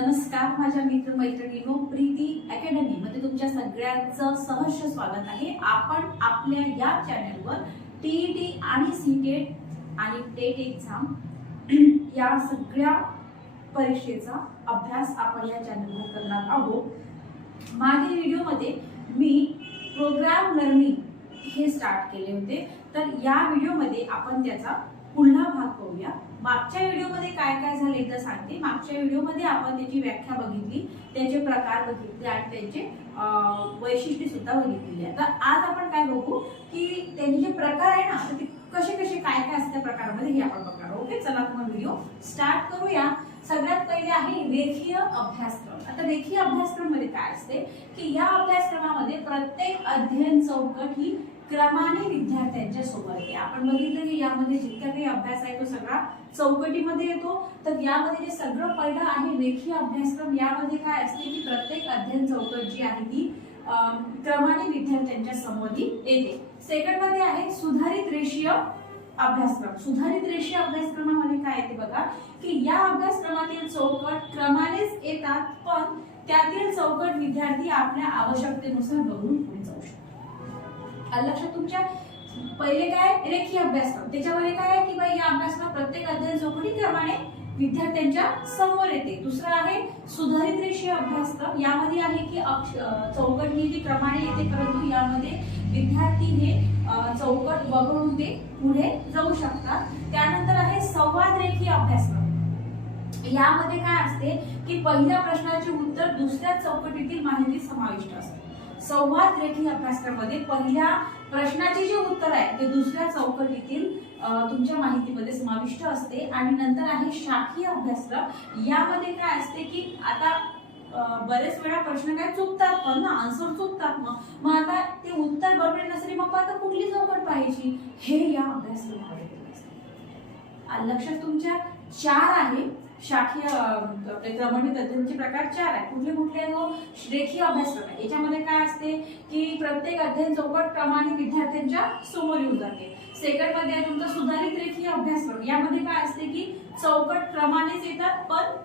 नमस्कार माझ्या मित्र मैत्रिणींनो, प्रीती अकॅडमी मध्ये तुमच्या सगळ्यांचं सहर्ष स्वागत आहे। आपण आपल्या या चॅनलवर टीईटी आणि सीटेट आणि टेट एक्झाम या सगळ्या परीक्षेचा अभ्यास आपण या चॅनलवर करणार आहोत। मागील व्हिडिओमध्ये मी प्रोग्राम लर्निंग हे स्टार्ट केले होते, तर या व्हिडिओमध्ये आपण त्याचा पुढला भाग पाहूया। मागच्या व्हिडिओमध्ये काय काय झाले एकदा सांगते। मागच्या व्हिडिओमध्ये आपण त्याची व्याख्या बघितली, त्याचे प्रकार बघितले आणि त्यांचे वैशिष्ट्ये सुद्धा बघितली। आता आज आपण काय बघू की त्यांचे जे प्रकार आहे ना, ते कसे कसे काय काय असते प्रकारामध्ये हे आपण बघणार आहोत। ओके, चला मग व्हिडिओ स्टार्ट करूया। सगळ्यात पहिले आहे रेखीय अभ्यासक्रम। आता रेखीय अभ्यासक्रम मध्ये काय असते की या अभ्यासक्रमामध्ये प्रत्येक अध्ययन चौकट ही क्रमाने विद्यार्थ्यांच्या सोबत येते। आपण बघितलं की यामध्ये जितका काही अभ्यास आहे तो सगळा चौकटीमध्ये येतो। तर यामध्ये जे सगळं पहिलं आहे रेखीय अभ्यासक्रम, यामध्ये काय असते की प्रत्येक अध्ययन चौकट जी आहे ती क्रमाने विद्यार्थ्यांच्या समोर येते। सेकंड मध्ये आहे सुधारित रेषीय अभ्यासक्रम। सुधारित रेषीय अभ्यासक्रमामध्ये काय येते बघा की या अभ्यासक्रमातील चौकट क्रमानेच येतात, पण त्यातील चौकट विद्यार्थी आपल्या आवश्यकतेनुसार बदलून पुढे जाऊ शकतात। लक्षात तुमच्या पहिले काय रेखीय अभ्यासक्रम, त्याच्यामध्ये काय आहे की बाई या अभ्यासक्रम प्रत्येक अध्ययन चौकटी क्रमाने विद्यार्थ्यांच्या समोर येते। दुसरा आहे सुधारित रेषीय अभ्यासक्रम, यामध्ये आहे की चौकट ही ती क्रमाने येते, परंतु यामध्ये विद्यार्थी हे चौकट वगळून ते पुढे जाऊ शकतात। त्यानंतर आहे संवाद रेखीय अभ्यासक्रम। यामध्ये काय असते की पहिल्या प्रश्नाचे उत्तर दुसऱ्या चौकटीतील माहिती समाविष्ट असते। संवाद रेखीय अभ्यासक्रमामध्ये पहिल्या प्रश्नाचे जे उत्तर आहे ते दुसऱ्या चौकटीतील तुमच्या माहितीमध्ये समाविष्ट असते। आणि नंतर आहे शाखीय अभ्यासक्रम। यामध्ये काय असते की आता बरेच वेळा प्रश्न काय चुकतात, पण ना आन्सर चुकतात, मग आता ते उत्तर बरोबर नसले मग आता कुठली चौकट पाहिजे हे या अभ्यासक्रमामध्ये असते। लक्षात तुमच्या चार आहे शाखीय क्रमवारीत अध्ययनाचे प्रकार चार आहे। कुठले कुठले रेखीय अभ्यासक्रम, याच्यामध्ये काय असते की प्रत्येक अध्ययन चौकट क्रमाने विद्यार्थ्यांच्या समोर येऊन जाते। सेकंड मध्ये आहे तुमचा सुधारित रेखीय अभ्यासक्रम। यामध्ये काय असते की चौकट क्रमानेच येतात, पण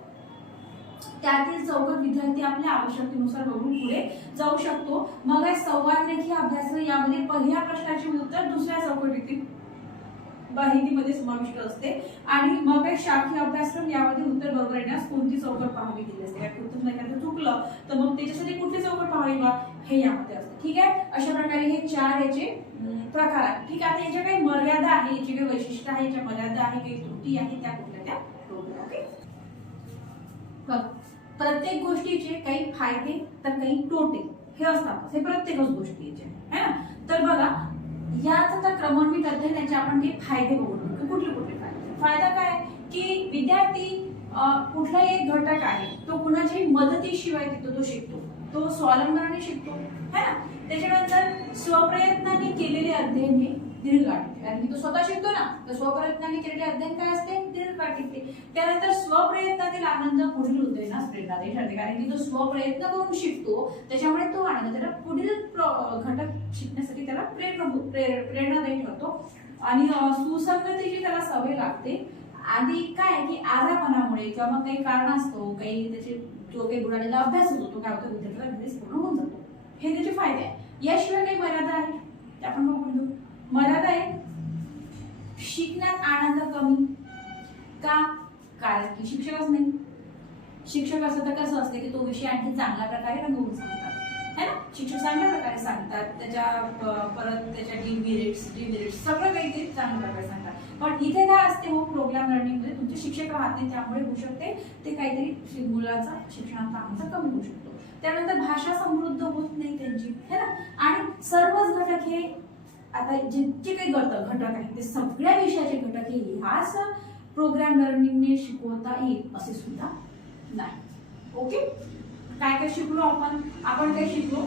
त्यातील चौकट विद्यार्थी आपल्या आवश्यकतेनुसार बघून पुढे जाऊ शकतो। मग आहे संवाद रेखीय अभ्यासक्रम। यामध्ये पहिल्या प्रश्नाचे उत्तर दुसऱ्या चौकटीतील माहितीमध्ये समाविष्ट असते। आणि मग आहे शाखीय अभ्यासक्रम। यामध्ये उत्तर बरोबर येण्यास कोणती चौकट पाहावी गेली असते, कारण उत्तर एखादं चुकलं तर मग त्याच्यासाठी कुठली चौकट पाहावी बा हे यामध्ये असते। ठीक आहे, अशा प्रकारे हे चार याचे प्रकार आहेत। ठीक आहे, याच्या काही मर्यादा आहे, याची काही वैशिष्ट्य आहे, याच्या मर्यादा आहे, काही त्रुटी आहे, त्या कुठल्या त्या बघूया। ओके, प्रत्येक गोष्टीचे काही फायदे तर काही तोटे हे असतात, हे प्रत्येकच गोष्टीचे है ना। तर बघा याच आता क्रमवारीत अध्ययनाचे आपण काही फायदे बघू। कुठले कुठले फायदा काय की विद्यार्थी कुठला एक घटक आहे तो कुणाच्याही मदतीशिवाय तो शिकतो, तो स्वावलंबनाने शिकतो है ना। त्याच्यानंतर स्वप्रयत्नाने केलेले अध्ययन हे दीर्घकाळ टिकते, कारण की तो स्वतः शिकतो ना, तर स्वप्रयत्नाने केलेले अध्ययन काय असते दीर्घकाळ टिकते। त्यानंतर स्वप्रयत्नातील आनंद पुढील उद्योजनास प्रेरणादायी ठरते, कारण की तो स्वप्रयत्न करून शिकतो, त्याच्यामुळे तो आनंद त्याला पुढील घटक शिकण्यासाठी त्याला प्रेरणादायी ठरतो। आणि सुसंगतीची त्याला सवय लागते। आधी काय की आजारपणामुळे किंवा मग काही कारण असतो, काही त्याचे जो काही बुडालेला अभ्यास होतो तो काय होतो विद्यार्थ्याला घरीच पूर्ण होऊन जातो, हे त्याचे फायदे आहे। याशिवाय काही मर्यादा आहे ते आपण बघून घेऊ। मर्यादा आहे शिकण्यात आनंद कमी का, कारण की शिक्षकच नाही। शिक्षक असं तर कसं असते की तो विषय आणखी चांगल्या प्रकारे रंगवून सांगतात है ना, शिक्षक चांगल्या प्रकारे सांगतात, त्याच्या परत त्याच्या डिमेरिट्स सगळं काहीतरी चांगल्या प्रकारे सांगतात। पण इथे काय असते हो प्रोग्राम लर्निंग मध्ये तुमचे शिक्षक राहत नाही, त्यामुळे होऊ शकते ते काहीतरी मुलाचा शिक्षणाचा आनंद कमी होऊ शकतो। त्यानंतर भाषा समृद्ध होत नाही त्यांची है ना। आणि सर्वच घटक हे आता जे काही घटक आहेत ते सगळ्या विषयाचे घटक हे ह्याच प्रोग्राम लर्निंगने शिकवता येईल असे सुद्धा नाही। ओके, काय काय शिकलो आपण काय शिकलो,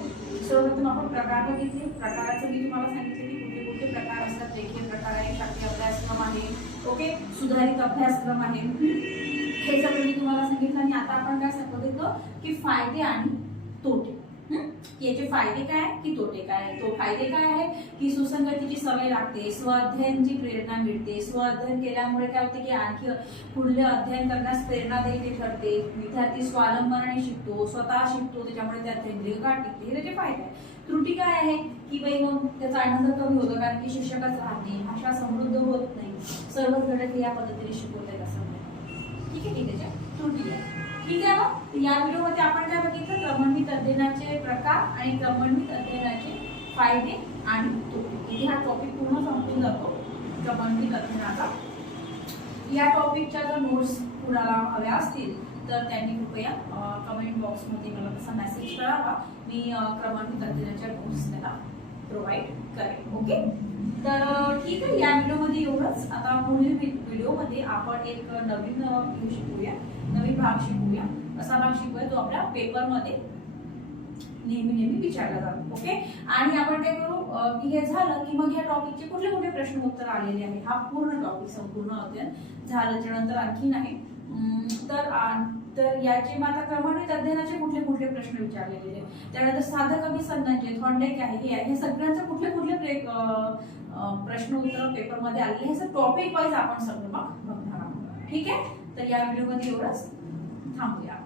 सर्वप्रथम आपण प्रकार बघितले। प्रकाराचं मी तुम्हाला सांगितले की कुठले कुठले प्रकार असतात। रेखीय प्रकार आहे, शाखीय अभ्यासक्रम आहे, ओके, सुधारित अभ्यासक्रम आहे, हे सगळं मी तुम्हाला सांगितलं। आणि आता आपण काय बघितलं की फायदे आणि तोटे। की याचे फायदे काय की तोटे काय. तो फायदे काय आहे की सुसंगतीची सवय लागते, स्वाध्ययनाची प्रेरणा मिळते. स्वाध्ययन केल्यामुळे काय होते की आणखी पुढले अध्ययन करण्यास प्रेरणादायी ते ठरते. विद्यार्थी स्वावलंबनाने शिकतो, स्वतः शिकतो, त्याच्यामुळे त्यात दीर्घकाळ टिकते. हे त्याचे फायदे आहेत. त्रुटी काय आहे की बाई मग त्याचा आनंद कमी होतो, कारण की शिक्षकच राहते, भाषा समृद्ध होत नाही, सर्वच घटक हे या पद्धतीने शिकवतात असं नाही. ठीक आहे, त्याच्या त्रुटी आहे. ठीक आहे. मग या व्हिडिओमध्ये आपण काय बघितलं, क्रमणित अध्ययनाचे प्रकार आणि क्रमणित अध्ययनाचे फायदे आणि तोटे. इथे हा टॉपिक पूर्ण संपून जातो क्रमणित अध्ययनाचा. या टॉपिकच्या जर नोट्स कुणाला हव्या असतील तर त्यांनी कृपया कमेंट बॉक्समध्ये मला तसा मेसेज करावा. मी क्रमणित अध्ययनाच्या नोट्स त्याला प्रोव्हाइड करेन. ओके, तर ठीक आहे. या व्हिडिओमध्ये एवढंच. आता पुढील व्हिडिओमध्ये आपण एक नवीन हे शिकूया, नवीन भाग शिकूया. असा भाग शिकूया जो आपल्या पेपरमध्ये नेहमी विचारला जातो. ओके, आणि आपण काय करू की हे झालं की मग या टॉपिकचे कुठले कुठले प्रश्न उत्तर आलेले आहे हा पूर्ण टॉपिक संपूर्ण अध्ययन झाल्याच्या नंतर आणखी नाही तर याचे मग आता क्रमणित अध्ययनाचे कुठले कुठले प्रश्न विचारले गेले, त्यानंतर साधं कमी संज्ञाचे थॉर्नडाईक आहे हे सगळ्यांचे कुठले कुठले प्रश्न उत्तर पेपरमध्ये आलेले हे सर टॉपिक वाईज आपण सगळं बघणार आहोत. ठीक आहे, तर या व्हिडिओमध्ये एवढंच थांबूया.